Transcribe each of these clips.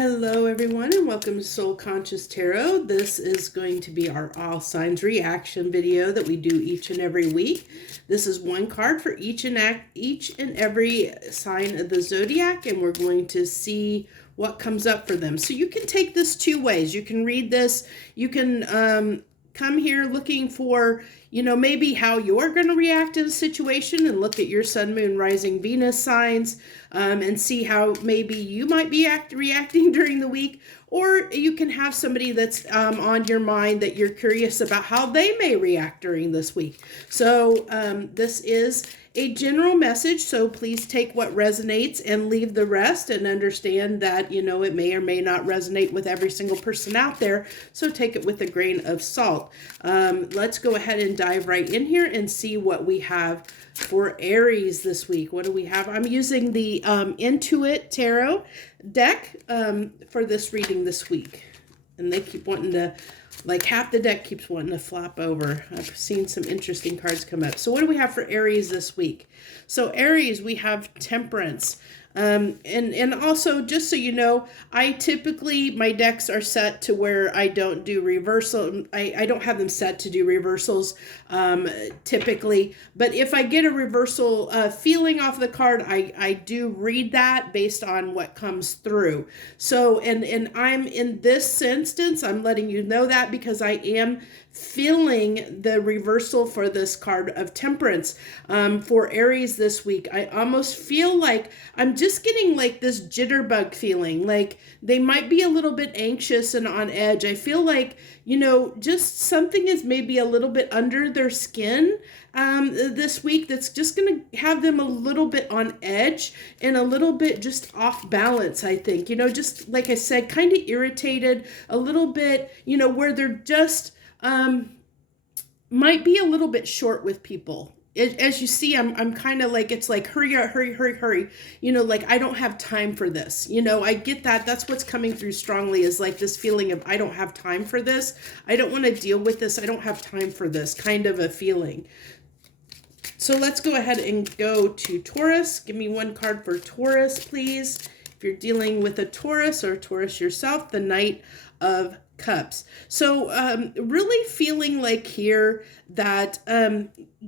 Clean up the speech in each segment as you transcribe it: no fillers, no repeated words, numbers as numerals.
Hello everyone and welcome to Soul Conscious Tarot. This is going to be our all signs reaction video that we do each and every week. This is one card for each and every sign of the zodiac, and we're going to see what comes up for them. So you can take this two ways. You can read this, you can come here looking for, maybe how you're going to react in a situation and look at your sun, moon, rising, Venus signs and see how maybe you might be reacting during the week. Or you can have somebody that's on your mind that you're curious about how they may react during this week. So this is a general message, so please take what resonates and leave the rest, and understand that, it may or may not resonate with every single person out there, so take it with a grain of salt. Let's go ahead and dive right in here and see what we have for Aries this week. What do we have? I'm using the Intuit Tarot deck for this reading this week, and they keep wanting to, like, half the deck keeps wanting to flop over. I've seen some interesting cards come up. So what do we have for Aries this week? So Aries, we have Temperance. And also, just so you know, I typically, my decks are set to where I don't do reversal. I don't have them set to do reversals typically. But if I get a reversal feeling off the card, I do read that based on what comes through. So, and I'm in this instance, I'm letting you know that because I am feeling the reversal for this card of Temperance for Aries this week. I almost feel like I'm just getting like this jitterbug feeling, like they might be a little bit anxious and on edge. I feel like, just something is maybe a little bit under their skin this week that's just going to have them a little bit on edge and a little bit just off balance, I think. Just like I said, kind of irritated, a little bit, where they're just might be a little bit short with people. As you see, I'm kind of like, it's like, hurry up, hurry, like, I don't have time for this. I get that. That's what's coming through strongly, is like this feeling of, I don't have time for this. I don't want to deal with this. I don't have time for this kind of a feeling. So let's go ahead and go to Taurus. Give me one card for Taurus, please. If you're dealing with a Taurus or Taurus yourself, the Knight of Cups. So really feeling like here that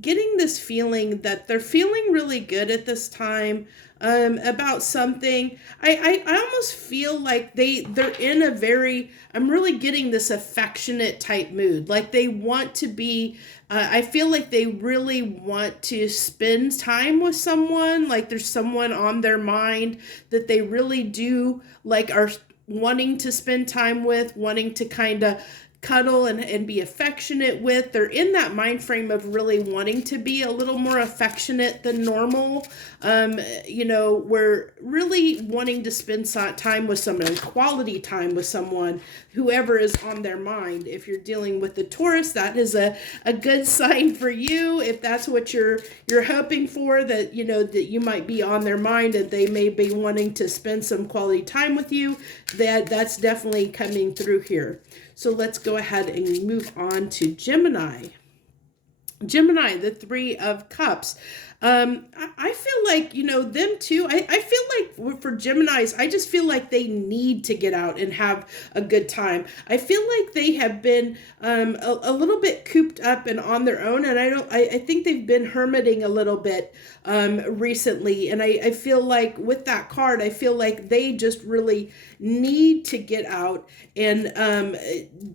getting this feeling that they're feeling really good at this time about something. I almost feel like they're in a very, I'm really getting this affectionate type mood, like they want to be, I feel like they really want to spend time with someone, like there's someone on their mind that they really do, like, are wanting to spend time with, wanting to kind of cuddle and be affectionate with. They're in that mind frame of really wanting to be a little more affectionate than normal. We're really wanting to spend time with someone, quality time with someone, whoever is on their mind. If you're dealing with the Taurus, that is a good sign for you. If that's what you're hoping for, that that you might be on their mind and they may be wanting to spend some quality time with you, that's definitely coming through here. So let's go ahead and move on to Gemini. Gemini, the Three of Cups. I feel like, them too. I feel like for Geminis, I just feel like they need to get out and have a good time. I feel like they have been a little bit cooped up and on their own, and I think they've been hermiting a little bit recently. And I feel like with that card, I feel like they just really need to get out and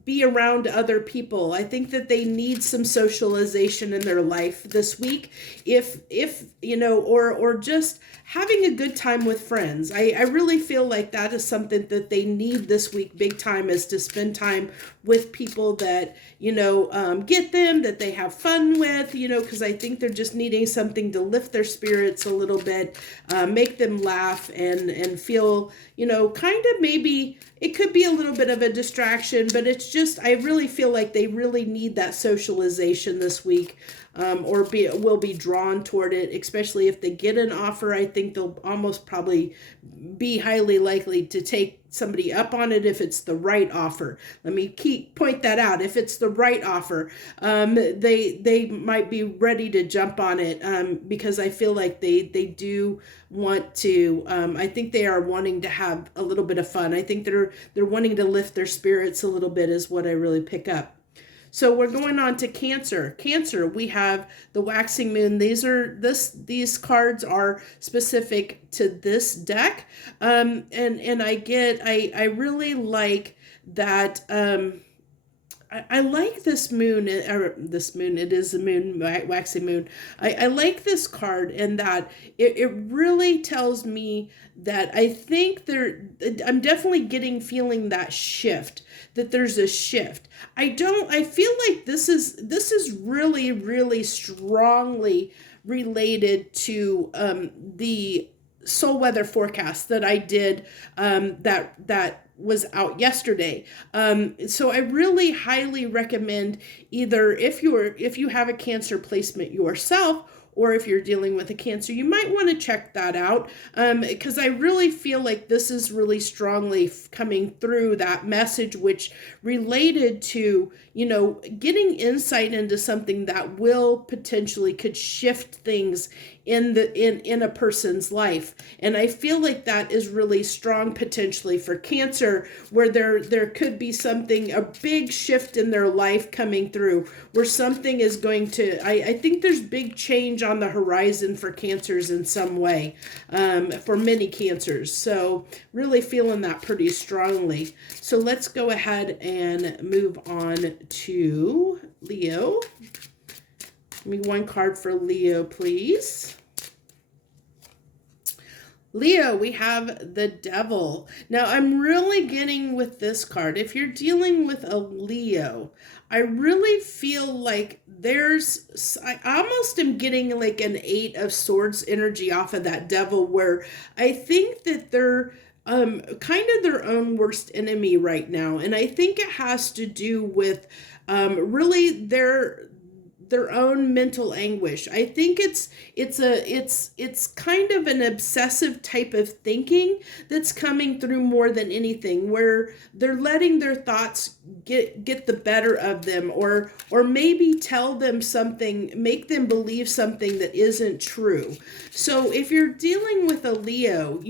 be around other people. I think that they need some socialization in their life this week, if or just having a good time with friends. I really feel like that is something that they need this week big time, is to spend time with people that get them, that they have fun with, because I think they're just needing something to lift their spirits a little bit, make them laugh and feel, kind of, maybe it could be a little bit of a distraction, but it's just, I really feel like they really need that socialization this week, or will be drawn toward it, especially if they get an offer. I think they'll almost probably be highly likely to take somebody up on it if it's the right offer. Let me point that out. If it's the right offer, they might be ready to jump on it, because I feel like they do want to. I think they are wanting to have a little bit of fun. I think they're wanting to lift their spirits a little bit is what I really pick up. So we're going on to Cancer. Cancer, we have the waxing moon. These cards are specific to this deck. And I really like that. I like this moon, it is a moon, waxing moon. I like this card in that it really tells me that I think I'm definitely feeling that shift, that there's a shift. I feel like this is really, really strongly related to the soul weather forecast that I did, that was out yesterday. So I really highly recommend, either if you have a Cancer placement yourself, or if you're dealing with a Cancer, you might want to check that out, because I really feel like this is really strongly coming through that message, which related to, getting insight into something that will potentially could shift things in a person's life. And I feel like that is really strong potentially for Cancer, where there could be a big shift in their life coming through, where something is going to, I think there's big change on the horizon for Cancers in some way, for many Cancers. So really feeling that pretty strongly. So let's go ahead and move on to Leo. Give me one card for Leo, please. Leo, we have the Devil. Now, I'm really getting with this card. If you're dealing with a Leo, I really feel like I almost am getting like an 8 of Swords energy off of that Devil, where I think that they're kind of their own worst enemy right now. And I think it has to do with really their own mental anguish. I think it's kind of an obsessive type of thinking that's coming through more than anything, where they're letting their thoughts get the better of them, or maybe tell them something, make them believe something that isn't true. So if you're dealing with a Leo,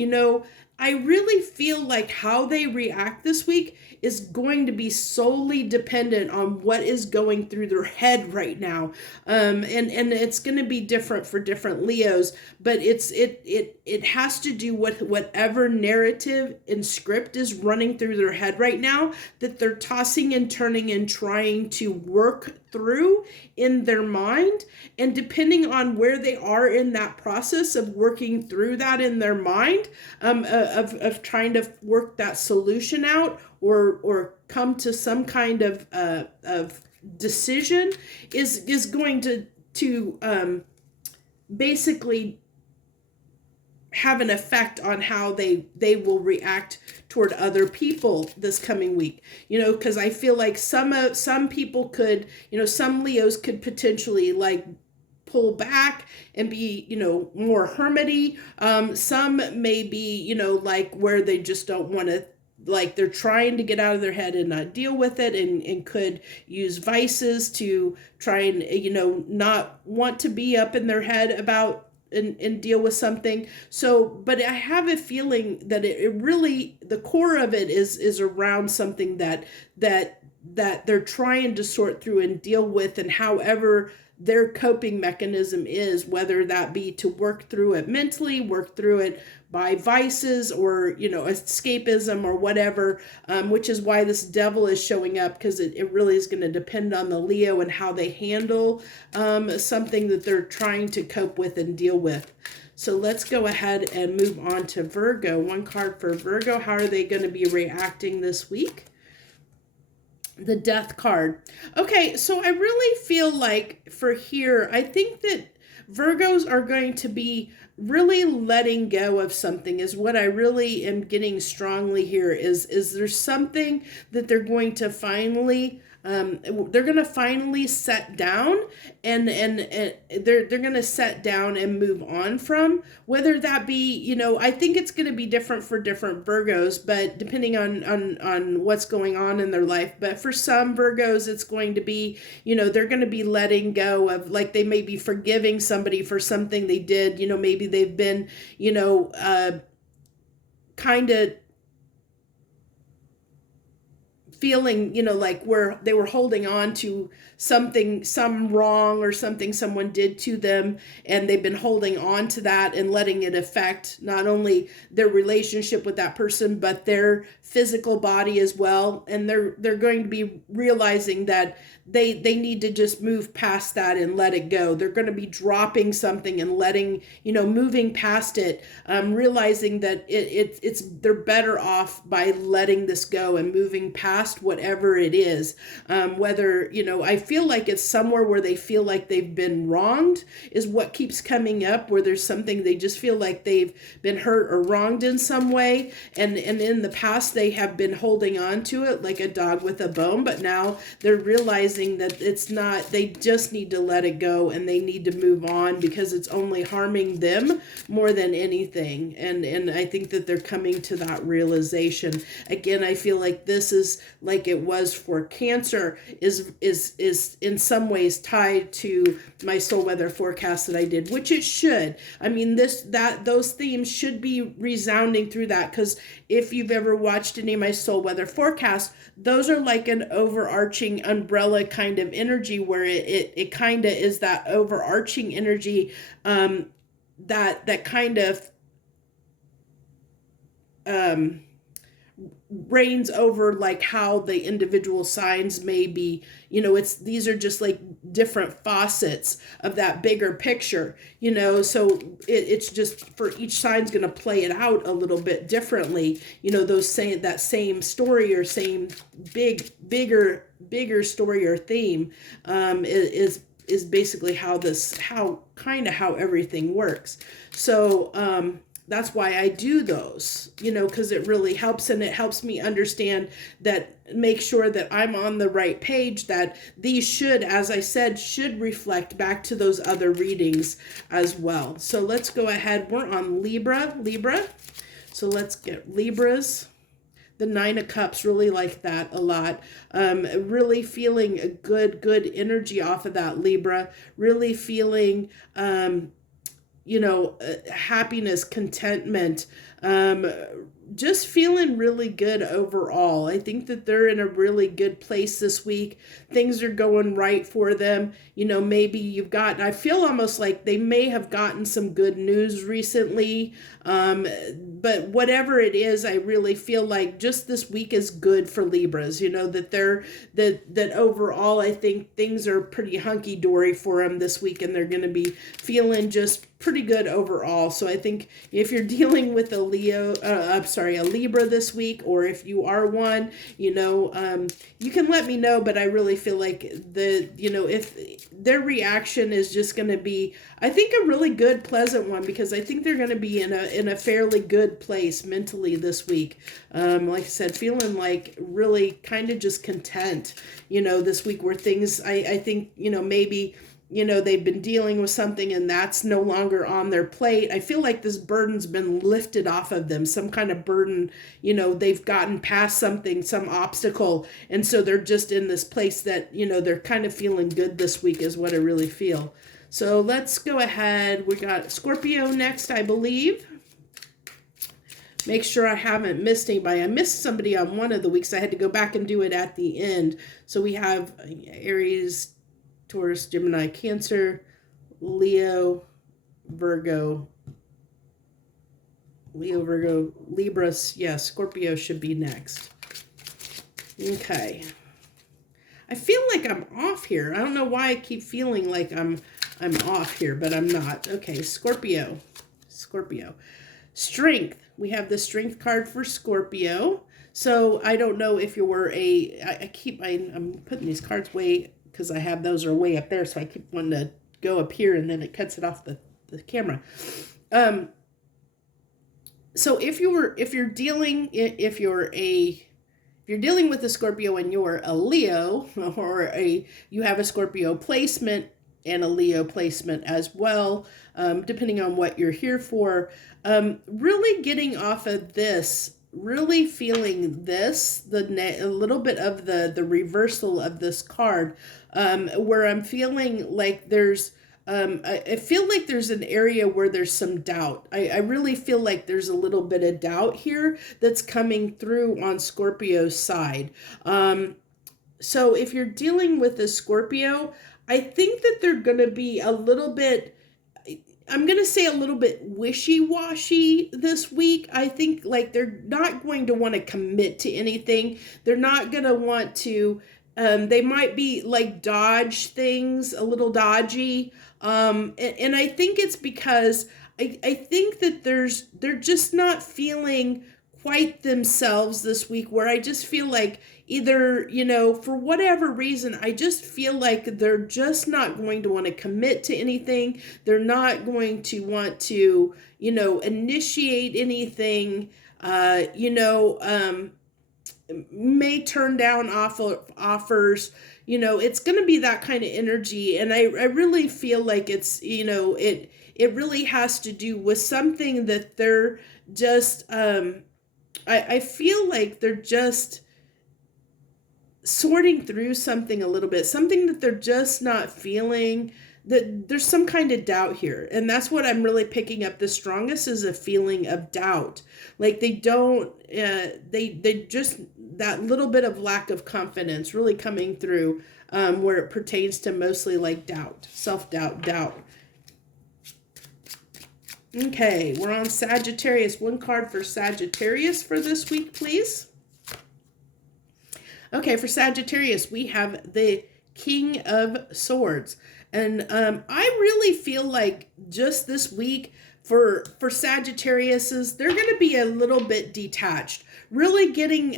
I really feel like how they react this week is going to be solely dependent on what is going through their head right now. And it's going to be different for different Leos, but it has to do with whatever narrative and script is running through their head right now, that they're tossing and turning and trying to work through in their mind. And depending on where they are in that process of working through that in their mind, of trying to work that solution out, or come to some kind of decision, is going to basically have an effect on how they will react toward other people this coming week. Because I feel like some people could, some Leos could potentially like pull back and be, more hermity. Some may be, like where they just don't want to, like they're trying to get out of their head and not deal with it, and could use vices to try and, not want to be up in their head about and deal with something. So, but I have a feeling that it really, the core of it is around something that they're trying to sort through and deal with, and however their coping mechanism is, whether that be to work through it mentally, work through it by vices, or, escapism or whatever, which is why this Devil is showing up, because it really is going to depend on the Leo and how they handle something that they're trying to cope with and deal with. So let's go ahead and move on to Virgo. One card for Virgo. How are they going to be reacting this week? The Death card. Okay, so I really feel like for here, I think that Virgos are going to be really letting go of something, is what I really am getting strongly here, is there's something that they're going to finally They're going to finally set down and they're going to set down and move on from, whether that be, you know, I think it's going to be different for different Virgos, but depending on what's going on in their life. But for some Virgos, it's going to be, you know, they're going to be letting go of, like, they may be forgiving somebody for something they did. You know, maybe they've been, you know, kind of feeling, you know, like where they were holding on to something, some wrong or something someone did to them, and they've been holding on to that and letting it affect not only their relationship with that person but their physical body as well. And they're going to be realizing that they need to just move past that and let it go. They're going to be dropping something and letting, you know, moving past it, realizing that it's they're better off by letting this go and moving past whatever it is. Whether, you know, I feel like it's somewhere where they feel like they've been wronged is what keeps coming up, where there's something they just feel like they've been hurt or wronged in some way, and in the past they have been holding on to it like a dog with a bone, but now they're realizing that it's not, they just need to let it go and they need to move on because it's only harming them more than anything. And I think that they're coming to that realization. Again, I feel like this is like it was for Cancer, is in some ways tied to my soul weather forecast that I did, which it should. I mean, those themes should be resounding through that, because if you've ever watched any of my soul weather forecasts, those are like an overarching umbrella kind of energy, where it kind of is that overarching energy, that kind of reigns over like how the individual signs may be, you know, these are just like different facets of that bigger picture, you know. So it's just for each sign's going to play it out a little bit differently, you know. Those saying that same story or same bigger story or theme is basically how everything works. So that's why I do those, you know, because it really helps, and it helps me understand that, make sure that I'm on the right page, that these should, as I said, should reflect back to those other readings as well. So let's go ahead. We're on Libra. So let's get Libras. The Nine of Cups, really like that a lot. Really feeling a good energy off of that, Libra. Really feeling, you know, happiness, contentment, just feeling really good overall. I think that they're in a really good place this week. Things are going right for them. You know, maybe I feel almost like they may have gotten some good news recently. But whatever it is, I really feel like just this week is good for Libras, you know, that that overall, I think things are pretty hunky-dory for them this week, and they're going to be feeling just pretty good overall. So I think if you're dealing with a Libra this week, or if you are one, you know, you can let me know, but I really feel like if their reaction is just going to be, I think, a really good, pleasant one, because I think they're going to be in a fairly good place mentally this week. Like I said, feeling like really kind of just content, you know, this week, where things, I think, you know, maybe, you know, they've been dealing with something and that's no longer on their plate. I feel like this burden's been lifted off of them, some kind of burden, you know, they've gotten past something, some obstacle. And so they're just in this place that, you know, they're kind of feeling good this week is what I really feel. So let's go ahead. We got Scorpio next, I believe. Make sure I haven't missed anybody. I missed somebody on one of the weeks. I had to go back and do it at the end. So we have Aries, Taurus, Gemini, Cancer, Leo, Virgo, Libra. Yeah, Scorpio should be next. Okay. I feel like I'm off here. I don't know why I keep feeling like I'm off here, but I'm not. Okay, Scorpio. Strength. We have the Strength card for Scorpio. So I don't know if you were I'm putting these cards way, because I have those are way up there, so I keep wanting to go up here and then it cuts it off the camera. So if you're If you're dealing with a Scorpio and you're a Leo, or you have a Scorpio placement and a Leo placement as well, depending on what you're here for, really getting off of this, really feeling this, a little bit of the reversal of this card, where I'm feeling like there's, I feel like there's an area where there's some doubt. I really feel like there's a little bit of doubt here that's coming through on Scorpio's side. So if you're dealing with a Scorpio, I think that they're going to be a little bit, I'm going to say a little bit wishy-washy this week. I think like they're not going to want to commit to anything. They're not going to want to, they might be like dodge things, a little dodgy. And I think it's because I think that they're just not feeling quite themselves this week, where I just feel like either, for whatever reason, I just feel like they're just not going to want to commit to anything. They're not going to want to, initiate anything, may turn down offers. It's going to be that kind of energy. And I really feel like it's, it really has to do with something that they're just, I feel like they're just sorting through something a little bit, something that they're just not feeling, that there's some kind of doubt here. And that's what I'm really picking up the strongest, is a feeling of doubt. Like they don't, they just, that little bit of lack of confidence really coming through, where it pertains to mostly like doubt, self-doubt, doubt. Okay, we're on Sagittarius. One card for Sagittarius for this week, please. Okay, for Sagittarius, we have the King of Swords. And I really feel like just this week for Sagittariuses, they're going to be a little bit detached. Really getting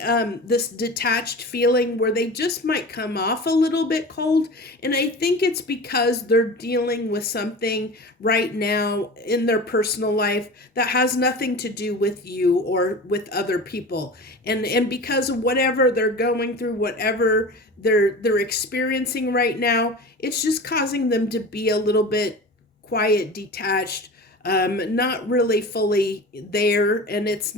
this detached feeling where they just might come off a little bit cold. And I think it's because they're dealing with something right now in their personal life that has nothing to do with you or with other people. And because of whatever they're going through, whatever they're experiencing right now, it's just causing them to be a little bit quiet, detached, not really fully there. And it's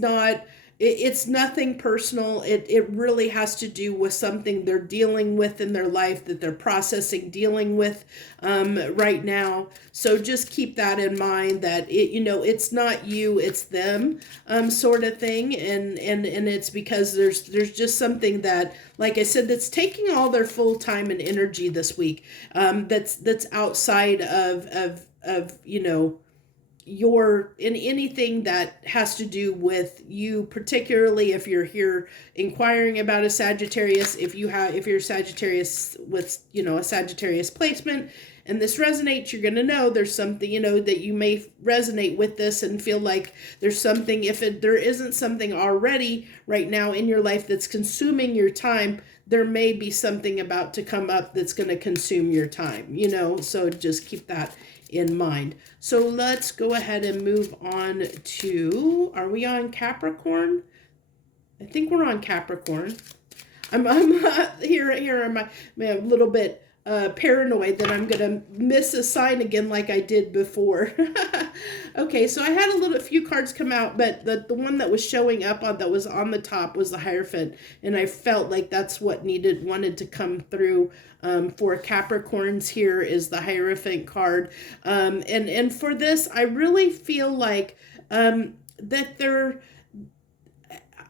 nothing personal. It really has to do with something they're dealing with in their life, that they're processing, dealing with right now. So just keep that in mind, that it's not you, it's them, sort of thing. And it's because there's just something that, like I said, that's taking all their full time and energy this week. That's outside of in anything that has to do with you, particularly if you're here inquiring about a Sagittarius, if you're Sagittarius with, a Sagittarius placement, and this resonates, you're going to know there's something, that you may resonate with this and feel like there's something, there isn't something already right now in your life that's consuming your time, there may be something about to come up that's going to consume your time, so just keep that in mind. So let's go ahead and move on to, are we on Capricorn? I think we're on Capricorn. I'm here I'm a little bit paranoid that I'm gonna miss a sign again like I did before. Okay, so I had a few cards come out, but the one that was showing up that was on the top was the Hierophant, and I felt like that's what wanted to come through for Capricorns. Here is the Hierophant card, and for this I really feel like that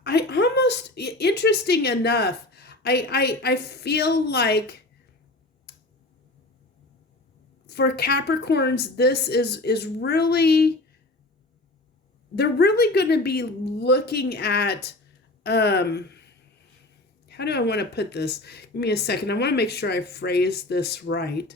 I almost, interesting enough, I feel like for Capricorns, this is really, they're really going to be looking at, how do I want to put this? Give me a second. I want to make sure I phrase this right.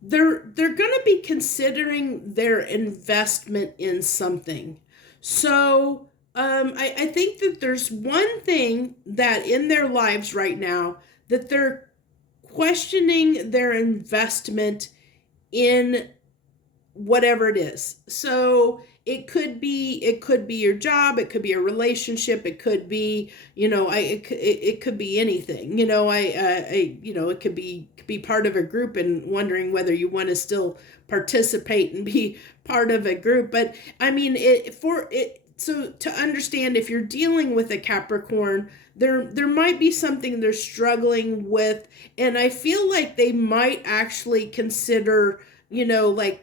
They're going to be considering their investment in something. So I think that there's one thing that in their lives right now that they're questioning their investment in whatever it is. So it could be your job, it could be a relationship, it could be, it could be anything. It could be part of a group and wondering whether you want to still participate and be part of a group. But I mean, so to understand, if you're dealing with a Capricorn, there might be something they're struggling with, and I feel like they might actually consider, like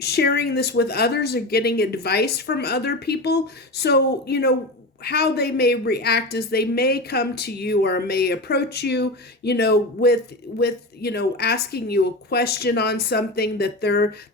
sharing this with others or getting advice from other people. So, how they may react is they may come to you or may approach you, with asking you a question on something that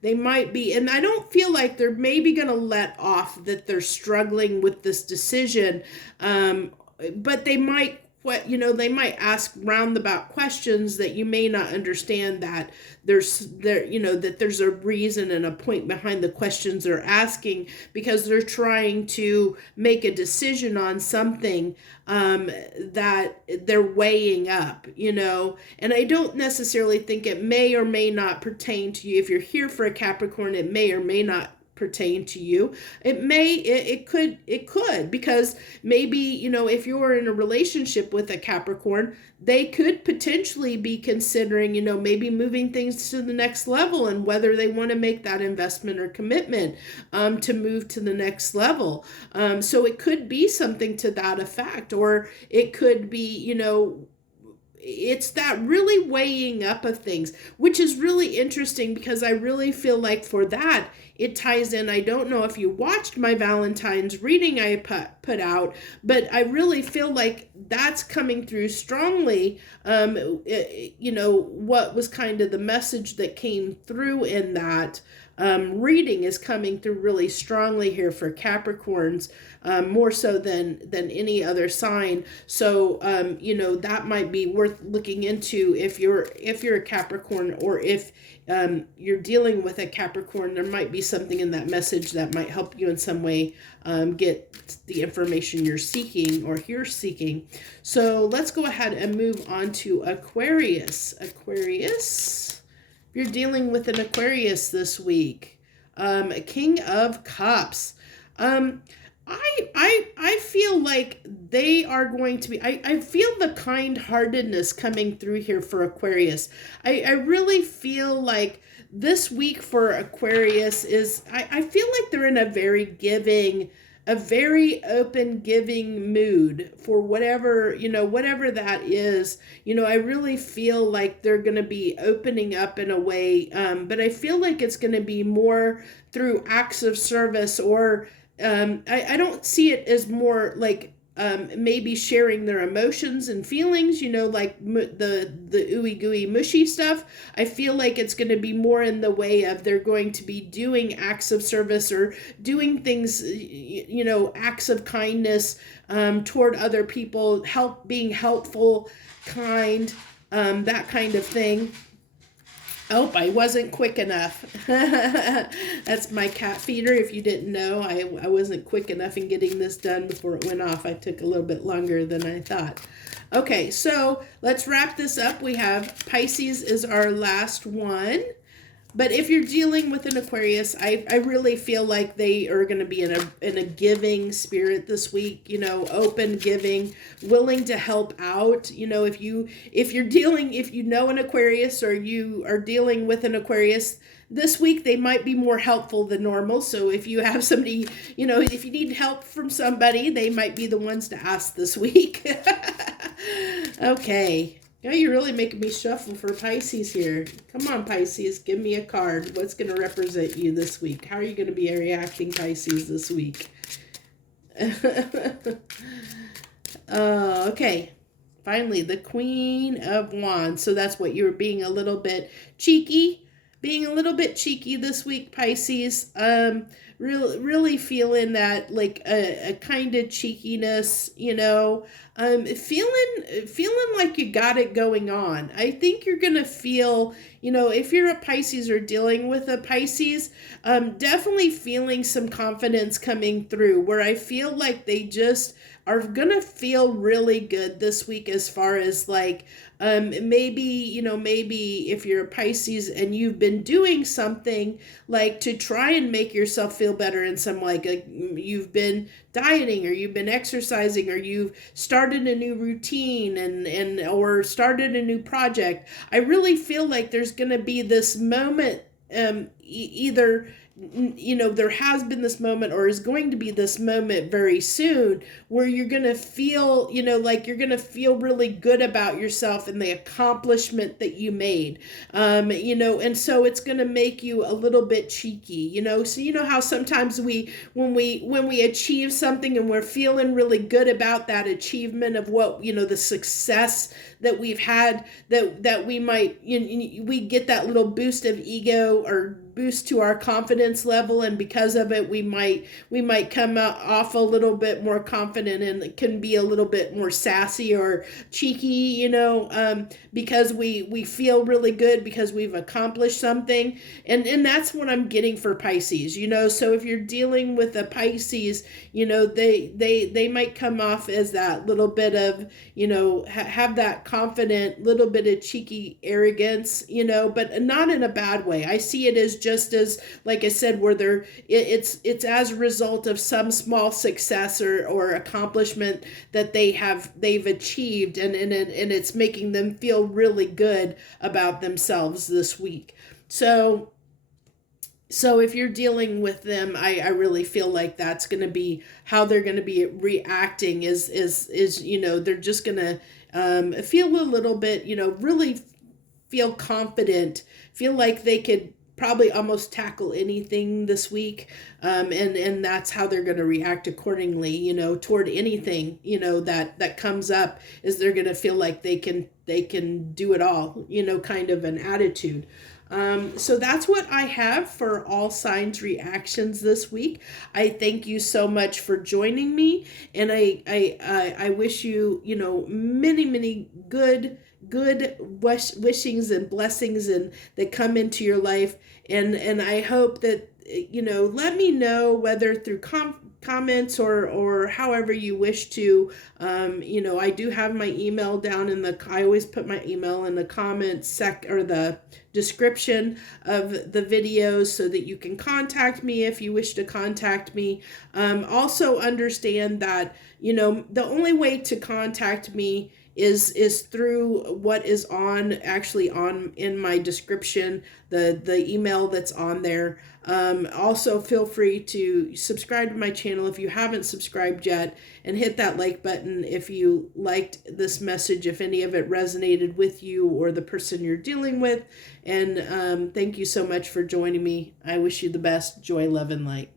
they might be, and I don't feel like they're maybe going to let off that they're struggling with this decision, but they might they might ask roundabout questions that you may not understand, that that there's a reason and a point behind the questions they're asking, because they're trying to make a decision on something that they're weighing up, and I don't necessarily think it may or may not pertain to you. If you're here for a Capricorn, it may or may not pertain to you. It could, because maybe, if you're in a relationship with a Capricorn, they could potentially be considering, maybe moving things to the next level, and whether they want to make that investment or commitment to move to the next level. So it could be something to that effect, or it could be, it's that really weighing up of things, which is really interesting, because I really feel like for that, it ties in. I don't know if you watched my Valentine's reading I put out, but I really feel like that's coming through strongly. What was kind of the message that came through in that reading is coming through really strongly here for Capricorns, more so than any other sign. So that might be worth looking into if you're a Capricorn, or if you're dealing with a Capricorn. There might be something in that message that might help you in some way get the information you're seeking, or you're seeking. So let's go ahead and move on to Aquarius. Aquarius, you're dealing with an Aquarius this week. King of Cups. I feel like they are going to be, I feel the kind-heartedness coming through here for Aquarius. I really feel like this week for Aquarius is, I feel like they're in a very giving, a very open giving mood for whatever, whatever that is. I really feel like they're going to be opening up in a way, but I feel like it's going to be more through acts of service, or I don't see it as more like maybe sharing their emotions and feelings, like the ooey gooey mushy stuff. I feel like it's going to be more in the way of they're going to be doing acts of service, or doing things, acts of kindness toward other people, being helpful, kind, that kind of thing. Oh, I wasn't quick enough. That's my cat feeder. If you didn't know, I wasn't quick enough in getting this done before it went off. I took a little bit longer than I thought. Okay, so let's wrap this up. We have Pisces is our last one. But if you're dealing with an Aquarius, I really feel like they are going to be in a giving spirit this week, open, giving, willing to help out. If you know an Aquarius, or you are dealing with an Aquarius this week, they might be more helpful than normal. So if you have somebody, if you need help from somebody, they might be the ones to ask this week. Okay. Yeah, you're really making me shuffle for Pisces here. Come on, Pisces, give me a card. What's going to represent you this week? How are you going to be reacting, Pisces, this week? Okay. Finally, the Queen of Wands. So that's what you were being a little bit cheeky. Being a little bit cheeky this week, Pisces. really feeling that like a kind of cheekiness, feeling like you got it going on. I think you're gonna feel, if you're a Pisces or dealing with a Pisces, definitely feeling some confidence coming through, where I feel like they just are gonna feel really good this week, as far as like, maybe if you're a Pisces and you've been doing something like to try and make yourself feel better in some, like you've been dieting, or you've been exercising, or you've started a new routine, or started a new project. I really feel like there's going to be this moment, either there has been this moment, or is going to be this moment very soon, where you're going to feel, like you're going to feel really good about yourself and the accomplishment that you made. And so it's going to make you a little bit cheeky, so how sometimes when we achieve something and we're feeling really good about that achievement of what, the success that we've had, that we might, we get that little boost of ego, or boost to our confidence level, and because of it we might come off a little bit more confident, and it can be a little bit more sassy or cheeky, because we feel really good because we've accomplished something, and that's what I'm getting for Pisces. So if you're dealing with a Pisces, they might come off as that little bit of, have that confident little bit of cheeky arrogance, but not in a bad way. I see it as just as, like I said, where it's as a result of some small success or accomplishment that they've achieved, and it's making them feel really good about themselves this week. So if you're dealing with them, I really feel like that's going to be how they're going to be reacting, is they're just going to feel a little bit, really feel confident, feel like they could probably almost tackle anything this week, and that's how they're going to react accordingly, toward anything, that comes up, is they're going to feel like they can do it all, kind of an attitude. So that's what I have for all signs reactions this week. I thank you so much for joining me, and I wish you, many good wishings and blessings and that come into your life, and I hope that, let me know, whether through comments or however you wish to. I do have my email down I always put my email in the comments or the description of the videos, so that you can contact me if you wish to contact me. Also understand that, the only way to contact me is through what is actually on in my description, the email that's on there. Also feel free to subscribe to my channel if you haven't subscribed yet, and hit that like button if you liked this message, if any of it resonated with you or the person you're dealing with. And thank you so much for joining me. I wish you the best. Joy, love, and light.